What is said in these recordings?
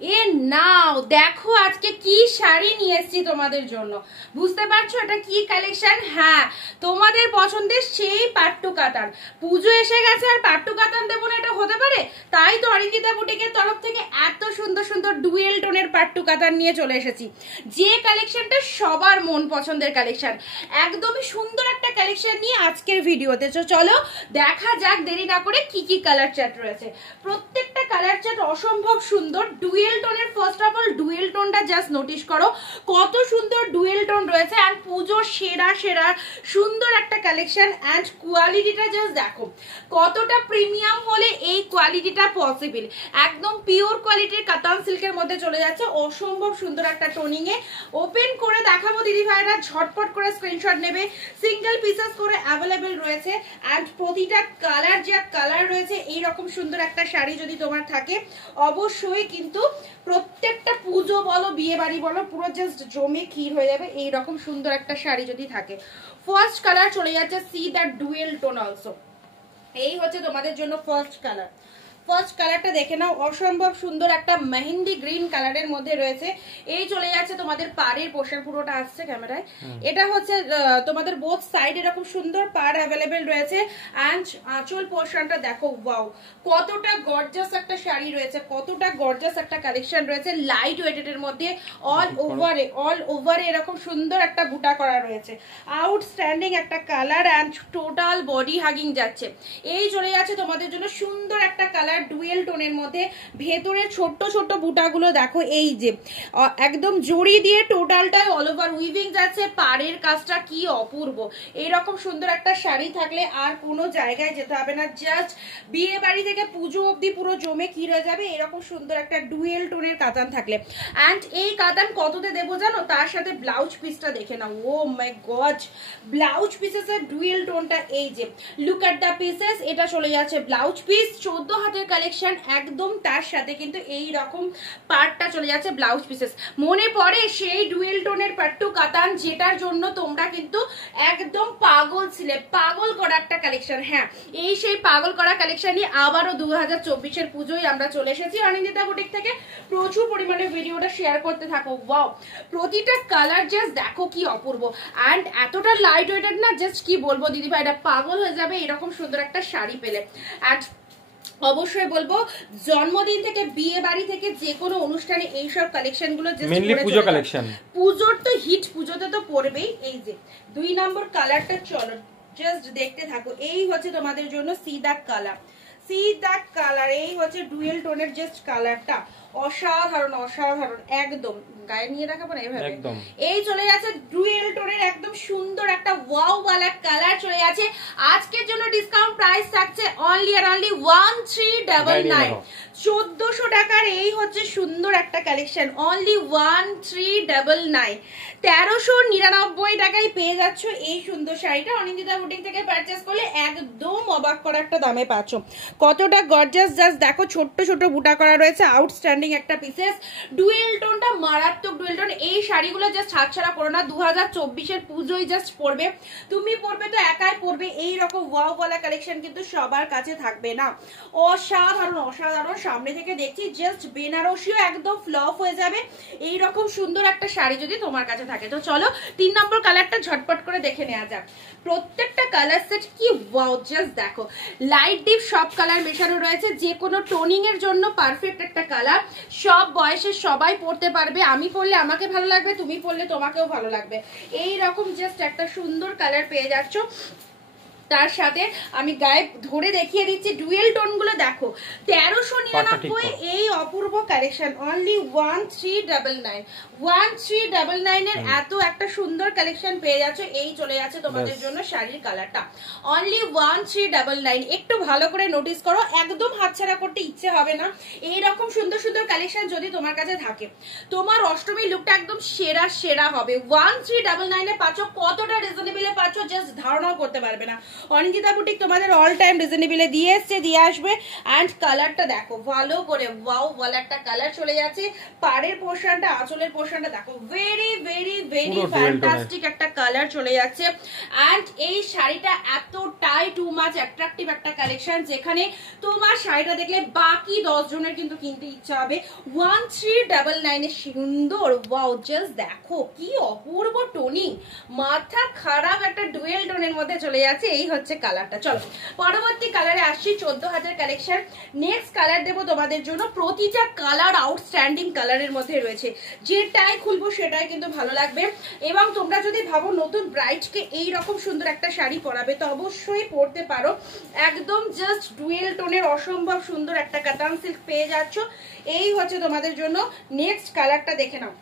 এ নাও দেখো আজকে কি শাড়ি নিয়ে এসেছি তোমাদের জন্য। বুঝতে পারছো এটা কি কালেকশন? হ্যাঁ, তোমাদের পছন্দের সেই পাট্টু কাতান। পুজো এসে গেছে আর পাট্টু কাতান দেবো না, এটা হতে পারে? তাই তো অরিন্দিতা বুটিকের তরফ থেকে এত সুন্দর সুন্দর ডুয়েল টোনের পাট্টু কাতান নিয়ে চলে এসেছি, যে কালেকশনটা সবার মন পছন্দের কালেকশন। একদমই সুন্দর একটা কালেকশন নিয়ে আজকের ভিডিওতে। চলো দেখা যাক দেরি না করে কি কি কালার চার্ট রয়েছে। প্রত্যেকটা কালার চার্ট অসম্ভব সুন্দর। ডুয়েল টোনের, ফার্স্ট অফ অল ডুয়েল টোনটা জাস্ট নোটিস করো কত সুন্দর ডুয়েল টোন রয়েছে। অ্যান্ড পুজোর সেরা সেরা সুন্দর একটা কালেকশন। অ্যান্ড কোয়ালিটিটা জাস্ট দেখো কতটা প্রিমিয়াম হলে এই কোয়ালিটিটা পসিবল। একদম পিওর কোয়ালিটির কাতান সিল্কের মধ্যে চলে যাচ্ছে। অসম্ভব সুন্দর একটা টোনিং এ ওপেন করে দেখাবো দিদি ভাইরা, ঝটপট করে স্ক্রিনশট নেবে। সিঙ্গেল পিসেস করে অ্যাভেলেবেল রয়েছে। অ্যান্ড প্রতিটা কালার, যা কালার রয়েছে এইরকম সুন্দর একটা শাড়ি যদি তোমার থাকে অবশ্যই কিন্তু প্রত্যেকটা পুজো বলো বিয়ে বাড়ি বলো পুরো জাস্ট জমে ক্ষীর হয়ে যাবে এইরকম সুন্দর একটা শাড়ি যদি থাকে। ফার্স্ট কালার চলে যাচ্ছে see that dual tone also. এই হচ্ছে তোমাদের জন্য ফার্স্ট কালার। ফার্স্ট কালারটা দেখে নাও, অসম্ভব সুন্দর একটা মেহেন্দি গ্রিন কালারের মধ্যে রয়েছে। এই চলে যাচ্ছে তোমাদের পাড়ের পোশাক, পুরোটা আসছে ক্যামেরায়। এটা হচ্ছে তোমাদের বোথ সাইড এরকম সুন্দর পাড় অ্যাভেলেবেল রয়েছে। অ্যান্ড আঁচল পোর্শনটা দেখো, ওয়াও কতটা গর্জাস একটা শাড়ি রয়েছে, কতটা গর্জাস একটা কালেকশন রয়েছে। লাইট ওয়েটেড এর মধ্যে অল ওভারে এরকম সুন্দর একটা বুটা করা রয়েছে। আউটস্ট্যান্ডিং একটা colour and total body hugging যাচ্ছে। এই চলে যাচ্ছে তোমাদের জন্য সুন্দর একটা কালার ডুয়েল টোনের মধ্যে। ভেতরে ছোট্ট ছোট্ট বুটাগুলো দেখো, এই যে একদম জড়ি দিয়ে টোটালটাই অল ওভার উইভিং যাচ্ছে। পাড়ের কাজটা কি অপূর্ব। এইরকম সুন্দর একটা শাড়ি থাকলে আর কোনো জায়গায় যেতে হবে না, জাস্ট বিয়ে বাড়ি থেকে পুজো অবধি পুরো জমে কি হয়ে যাবে এরকম সুন্দর একটা ডুয়েল টোনের কাতান থাকলে। অ্যান্ড এই কাতান কততে দেবো জানো? তার সাথে ব্লাউজ পিসটা দেখে নাও। ও মাই গড, ব্লাউজ পিসেসের ডুয়েল টোনটা এই যে লুক এট দ্য পিসেস। এটা চলে যাচ্ছে ব্লাউজ পিস, 14 হাতের কালেকশন একদম। তার সাথে কিন্তু এই রকম পার্টটা চলে যাচ্ছে ব্লাউজ পিসেস। মনে পড়ে সেই ডুয়েল টোনের পাট্টু কাতান যেটার জন্য তোমরা কিন্তু একদম পাগল ছিলে, পাগল করা একটা কালেকশন। হ্যাঁ, এই সেই পাগল করা কালেকশনই আবারও 2024-এর পুজোয় আমরা চলে এসেছি অনিন্দিতা বুটিক থেকে। প্রচুর পরিমাণে ভিডিওটা শেয়ার করতে থাকো। ওয়াও, প্রতিটা কালার জাস্ট দেখো কি অপূর্ব। অ্যান্ড এতটা লাইট ওয়েটেড না, জাস্ট কি বলবো দিদি ভাই, এটা পাগল হয়ে যাবে এরকম সুন্দর একটা শাড়ি পেলে। অ্যান্ড অবশ্যই বলবো জন্মদিন থেকে বিয়ে বাড়ি থেকে যে কোনো অনুষ্ঠানে এইসব কালেকশন গুলো মেইনলি পুজো কালেকশন, পুজোর তো হিট, পুজোতে তো পড়বেই। এই যে 2 নম্বর কালারটা চলো জাস্ট দেখতে থাকো। এই হচ্ছে তোমাদের জন্য C the colour, C the colour. এই হচ্ছে ডুয়েল টোনের জাস্ট কালারটা, অসাধারণ অসাধারণ। একদম গায়ে নিয়ে রাখাবো না এভাবে। এই চলে যাচ্ছে ডুয়েল টোনের একদম সুন্দর একটা ওয়াও ওয়ালা কালার চলে যাচ্ছে। আজকের জন্য ডিসকাউন্ট প্রাইস থাকছে অনলি আর অনলি 1399, 1400 টাকার। এই হচ্ছে সুন্দর একটা কালেকশন, অনলি 1399, 1399 টাকায় পেয়ে যাচ্ছ এই সুন্দর শাড়িটা। অনিন্দিতা বুটিক থেকে পারচেস করলে একদম অবাক করা একটা দামে পাচ্ছ। কতটা গর্জাস, জাস্ট দেখো ছোট্ট ছোট বুটা করা রয়েছে। আউটস্ট্যান্ডিং একটা পিসেস, ডুয়েল টোনটা মারাত্মক ডুয়েল টোন। এই শাড়িগুলো জাস্ট হাতছাড়া করো না, 2024-এর পুজোয় জাস্ট পরবে, তুমি পরবে তো একাই পরবে। এইরকম ওয়াও ওয়ালা কালেকশন কিন্তু সবার কাছে থাকবে না। অসাধারণ অসাধারণ। সামনে থেকে দেখছি জাস্ট বেনারসিও একদম ফ্লপ হয়ে যাবে এইরকম সুন্দর একটা শাড়ি যদি তোমার কাছে থাকে। তো চলো 3 নম্বর কালারটা ঝটপট করে দেখে নেওয়া যাক। প্রত্যেকটা কালার সেট কি ওয়াও, জাস্ট দেখো লাইট ডিপ সব কালার মেশানো রয়েছে। যে কোনো টোনিং এর জন্য পারফেক্ট একটা কালার। সব বয়সের সবাই পরতে পারবে। আমি পরলে আমাকে ভালো লাগবে, তুমি পরলে তোমাকেও ভালো লাগবে। এই রকম জাস্ট একটা সুন্দর কালার পেয়ে যাচ্ছ। তার সাথে আমি গায়ে ধরে দেখিয়ে দিচ্ছি ডুয়েল টোন গুলো দেখো। 1399 এই অপূর্ব কালেকশন, অনলি 1399, 1399 এর এত একটা সুন্দর কালেকশন পেয়ে যাচ্ছ। এই চলে যাচ্ছে তোমাদের জন্য শাড়ির কালারটা, অনলি 1399। একটু ভালো করে নোটিস করো, একদম হাতছাড়া করতে ইচ্ছে হবে না। এইরকম সুন্দর সুন্দর কালেকশন যদি তোমার কাছে থাকে তোমার অষ্টমী লুকটা একদম সেরা সেরা হবে। 1399 এ পাচ্ছ, কতটা রিজনেবল এ পাচ্ছ জাস্ট ধারণাও করতে পারবে না। অনিন্দিতা বুটিক তোমাদের অল টাইম রিজনেবলে দিয়ে এসছে, দিয়ে আসবে। অ্যান্ড কালারটা দেখো ভালো করে, ওয়াও বলে একটা কালার চলে যাচ্ছে। পাড়ের পোর্শনটা, আঁচলের পোর্শনটা দেখো, ভেরি ভেরি ভেরি ফ্যান্টাস্টিক একটা কালার চলে যাচ্ছে। অ্যান্ড এই শাড়িটা এতটাই টু মাচ অ্যাট্রাকটিভ একটা কালেকশন, যেখানে তোমার শাড়িটা দেখলে বাকি 10 জনের কিন্তু কিনতে ইচ্ছা হবে। 1399 এর সুন্দর, ওয়াও জাস্ট দেখো কি অপূর্ব টোনিং, মাথা খারাপ একটা ডুয়েল টোনের মধ্যে চলে যাচ্ছে। এই হচ্ছে কালারটা। চলো পরবর্তী কালারে আসছি, 14,000 কালেকশন। নেক্সট কালার দেবো তোমাদের জন্য, প্রতিটা কালার আউটস্ট্যান্ডিং কালারের মধ্যে রয়েছে, যেটাই খুলবো সেটাই কিন্তু ভালো লাগবে। এবং তোমরা যদি ভাবো নতুন ব্রাইডকে এই রকম সুন্দর একটা শাড়ি পরাবে, তো অবশ্যই পরতে পারো। একদম জাস্ট ডুয়েল টোনের অসম্ভব সুন্দর একটা কাতান সিল্ক পেয়ে যাচ্ছ। এই হচ্ছে তোমাদের জন্য নেক্সট কালারটা, দেখে নাও।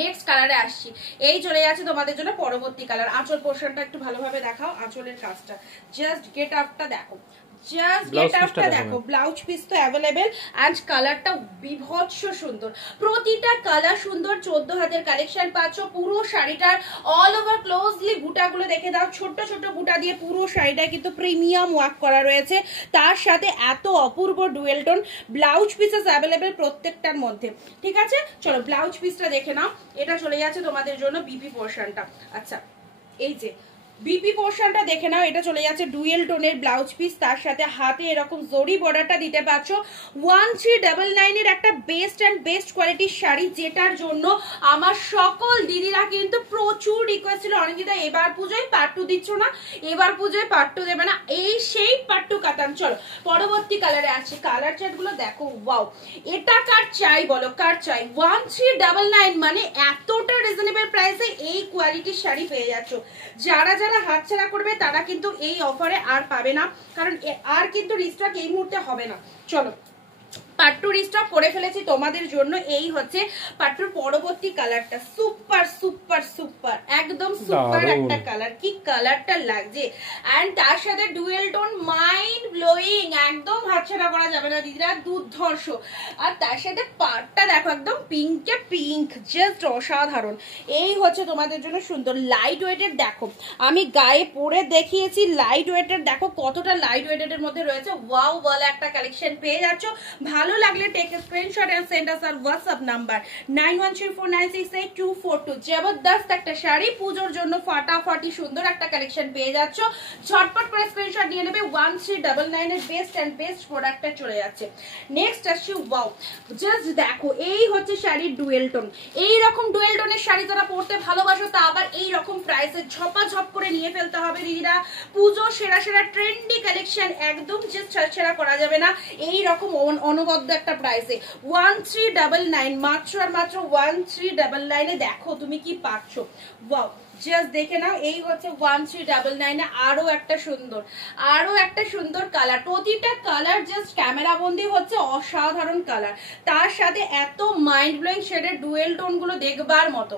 নেক্সট কালারে আসছি, এই চলে যাচ্ছে তোমাদের জন্য পরবর্তী কালার। আঁচল পোর্শনটা একটু ভালোভাবে দেখাও, আঁচলের কাজটা জাস্ট গেট আপটা দেখো, জাস্ট গেট আপটা দেখো। ব্লাউজ পিস তো অ্যাভেলেবেল, অ্যান্ড কালারটা বিভৎস সুন্দর, প্রতিটা কালার সুন্দর। 14,000 কালেকশন পাচ্ছ। পুরো শাড়িটার অল ওভার ক্লোজলি বুটাগুলো দেখে দাও, ছোট ছোট বুটা দিয়ে পুরো শাড়িটা কিন্তু প্রিমিয়াম ওয়ার্ক করা রয়েছে। তার সাথে এত অপূর্ব dual tone, blouse pieces available প্রত্যেকটার মধ্যে। ঠিক আছে, চলো ব্লাউজ পিসটা দেখে নাও। এটা চলে যাচ্ছে তোমাদের জন্য বিপি পোর্শনটা। আচ্ছা, এই যে বিপি পোর্শনটা দেখে নাও, এটা চলে যাচ্ছে ডুয়েল টোনের ব্লাউজ পিস, তার সাথে হাতে এরকম জরি বর্ডারটা দিতে পারছো। 1399 এর একটা বেস্ট অ্যান্ড বেস্ট কোয়ালিটির শাড়ি, যেটার জন্য আমার সকল দিদিরা কিন্তু প্রচুর রিকোয়েস্ট ছিল, অনিন্দিতা এবার পুজোয় পাট্টু দিচ্ছ না, এবার পুজোয় পাট্টু দেবে না, এই সেই পাট্টু কাতান। চলো পরবর্তী কালারে আসছে, কালার চার্ট গুলো দেখো, ওয়াও এটা কার চাই বলো, কার চাই। 1399 মানে এতটা রিজনেবল প্রাইসে এই কোয়ালিটির শাড়ি পেয়ে যাচ্ছ। যারা যারা হাতছাড়া করবে তারা কিন্তু এই অফারে আর পাবে না, কারণ আর কিন্তু রিস্টক এই মুহূর্তে হবে না। চলো পাট্টু রিস্টক করে ফেলেছি তোমাদের জন্য। এই হচ্ছে পাট্টুর পরবর্তী কালারটা, সুপার সুপার সুপার, একদম সুপার একটা কালার, কি কালারটা লাগছে। এন্ড তার সাথে ডুয়েল টোন, মাইন্ড ব্লোয়িং, একদম হাতছাড়া করা যাবে না দিদিরা, দুর্ধর্ষ। আর তার সাথে পাটটা দেখো, একদম পিঙ্কে পিঙ্ক, জাস্ট অসাধারণ। এই হচ্ছে তোমাদের জন্য সুন্দর লাইট ওয়েটের, দেখো আমি গায়ে পরে দেখিয়েছি, লাইট ওয়েটের দেখো কতটা লাইট ওয়েটের মধ্যে রয়েছে। ওয়াও বলে একটা কালেকশন পেয়ে যাচ্ছ। ভালো লাগলে take a screenshot and send us our WhatsApp number 9134968242। জবরদস্ত একটা শাড়ি, পুজোর জন্য ফাটাফাটি সুন্দর একটা কালেকশন পেয়ে যাচ্ছ। ঝটপট করে স্ক্রিনশট নিয়ে নেবে। 1399 এর বেস্ট এন্ড বেস্ট প্রোডাক্টটা চলে যাচ্ছে। নেক্সট আসছে, ওয়াও জাস্ট দেখো, এই হচ্ছে শাড়ির ডুয়েল টোন। এই রকম ডুয়েল টোনের শাড়ি যারা পরতে ভালোবাসো, তা আবার এই রকম প্রাইসে ঝপাঝপ করে নিয়ে ফেলতে হবে দিদিরা। পুজো সেরা সেরা ট্রেন্ডি কালেকশন, একদম জাস্ট ছাড়ছাড়া করা যাবে না এই রকম অনবদ্য একটা প্রাইসে। 1399 মাত্র আর মাত্র 1399 এ দেখো তুমি কি পাচ্ছ। ওয়াও জাস্ট দেখে নাও, এই হচ্ছে 1399 এ আরো একটা সুন্দর কালার। প্রতিটা কালার জাস্ট ক্যামেরা বন্দি হচ্ছে, অসাধারণ কালার। তার সাথে এত মাইন্ড ব্লোয়িং শেডের ডুয়েল টোন গুলো দেখবার মতো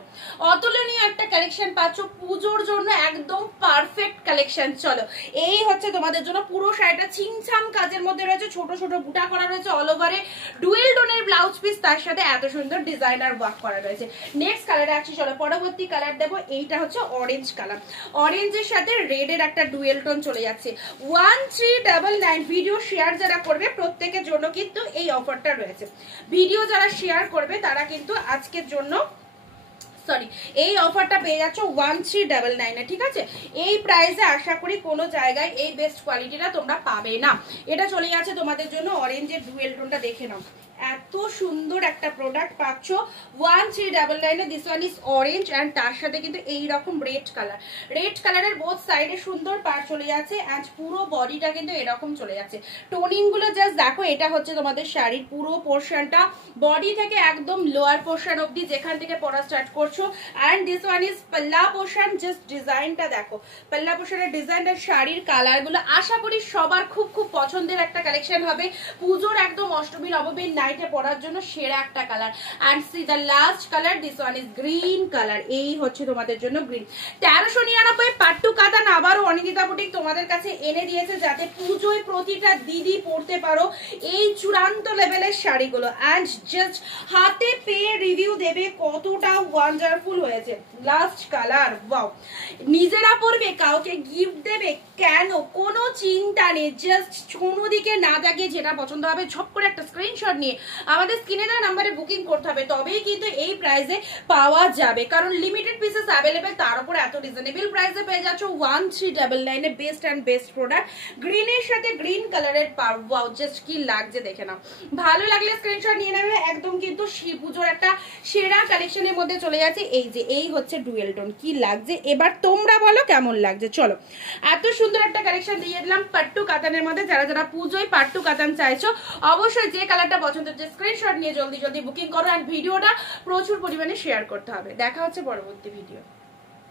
অতুলনীয় একটা কালেকশন পাচ্ছ পুজোর জন্য, একদম পারফেক্ট কালেকশন। চলো এই হচ্ছে তোমাদের জন্য পুরো শাড়িটা ছিমছাম কাজের মধ্যে রয়েছে, ছোট ছোট বুটা করা রয়েছে অল ওভারে, ডুয়েল টোনের ব্লাউজ পিস, তার সাথে এত সুন্দর ডিজাইনার ওয়ার্ক করা রয়েছে। নেক্সট কালারে আছে, চলো পরবর্তী কালার দেবো। এইটা হচ্ছে অরেঞ্জ কালার, অরেঞ্জের সাথে রেড এর একটা ডুয়েল টোন চলে যাচ্ছে। 1399 ভিডিও শেয়ার যারা করবে প্রত্যেকের জন্য কিন্তু এই অফারটা রয়েছে। ভিডিও যারা শেয়ার করবে তারা কিন্তু আজকের জন্য এই অফারটা পেয়ে যাচ্ছ 1399 এ। ঠিক আছে, এই প্রাইসে আশা করি কোনো জায়গায় এই বেস্ট কোয়ালিটিটা তোমরা পাবে না। এটা চলে যাচ্ছে তোমাদের জন্য অরেঞ্জের ডুয়েল টোনটা, দেখে নাও এত সুন্দর একটা প্রোডাক্ট পাচ্ছ 1399 এ। This one is orange, and তার সাথে কিন্তু এই রকম রেড কালারের বোথ সাইডে সুন্দর পার চলে যাচ্ছে, এন্ড পুরো বডিটা কিন্তু এরকম চলে যাচ্ছে। টোনিং গুলো জাস্ট দেখো, এটা হচ্ছে তোমাদের শাড়ির পুরো পোর্শনটা, বডি থেকে একদম লোয়ার পোর্শন অবধি যেখান থেকে পরা স্টার্ট করছো। এন্ড দিস ওয়ান ইজ পাল্লা পোর্শন, জাস্ট ডিজাইনটা দেখো, পাল্লা পোর্শনের ডিজাইনটা, শাড়ির কালার গুলো আশা করি সবার খুব খুব পছন্দের একটা কালেকশন হবে। পুজোর একদম অষ্টমী নবমীর নাইটে পরার জন্য সেরা একটা colour. And C the last colour, this one is green colour. এই হচ্ছে তোমাদের জন্য গ্রিন। 1399 পাট্টু কাতান আবারও অনিন্দিতা বুটিক তোমাদের কাছে এনে দিয়েছে, যাতে পুজোয় প্রতিটা দিদি পরতে পারো এই চূড়ান্ত লেভেলের শাড়িগুলো। অ্যান্ড জাস্ট হাতে পেয়ে রিভিউ দেবে কতটা ওয়ান্ডারফুল হয়েছে। লাস্ট কালার, ওয়াও, নিজেরা পরবে, কাউকে গিফট দেবে, কেন কোনো চিন্তা নেই। জাস্ট কোনো দিকে না তাকিয়ে যেটা পছন্দ হবে ঝপ করে একটা স্ক্রিনশট নিয়ে আমাদের স্ক্রিনে দেওয়া নাম্বারে বুকিং করতে হবে, তবেই কিন্তু এই প্রাইসে পাওয়া যাবে। কারণ লিমিটেড পিসেস অ্যাভেলেবেল, তার উপর এত রিজনেবল প্রাইসে পেয়ে যাচ্ছ 1399 এ বেস্ট অ্যান্ড বেস্ট প্রোডাক্ট। গ্রিনের সাথে গ্রিন কালারের পার, ওয়াও, জাস্ট কি লাগছে দেখে নাও। ভালো লাগলে স্ক্রিনশট নিয়ে নেবে। একদম কিন্তু পুজোর একটা সেরা কালেকশনের মধ্যে চলে যাচ্ছে। এই যে এই হচ্ছে ডুয়েল টোন, কি লাগছে এবার তোমরা বলো কেমন লাগছে। চলো, এত সুন্দর একটা কালেকশন দিয়ে দিলাম পাট্টু কাতানের মধ্যে। যারা যারা পুজোয় পাট্টু কাতান চাইছো অবশ্যই যে কালারটা পছন্দ হচ্ছে স্ক্রিনশট নিয়ে জলদি জলদি বুকিং করো। আর ভিডিওটা প্রচুর পরিমাণে শেয়ার করতে হবে। দেখা হচ্ছে পরবর্তী ভিডিও।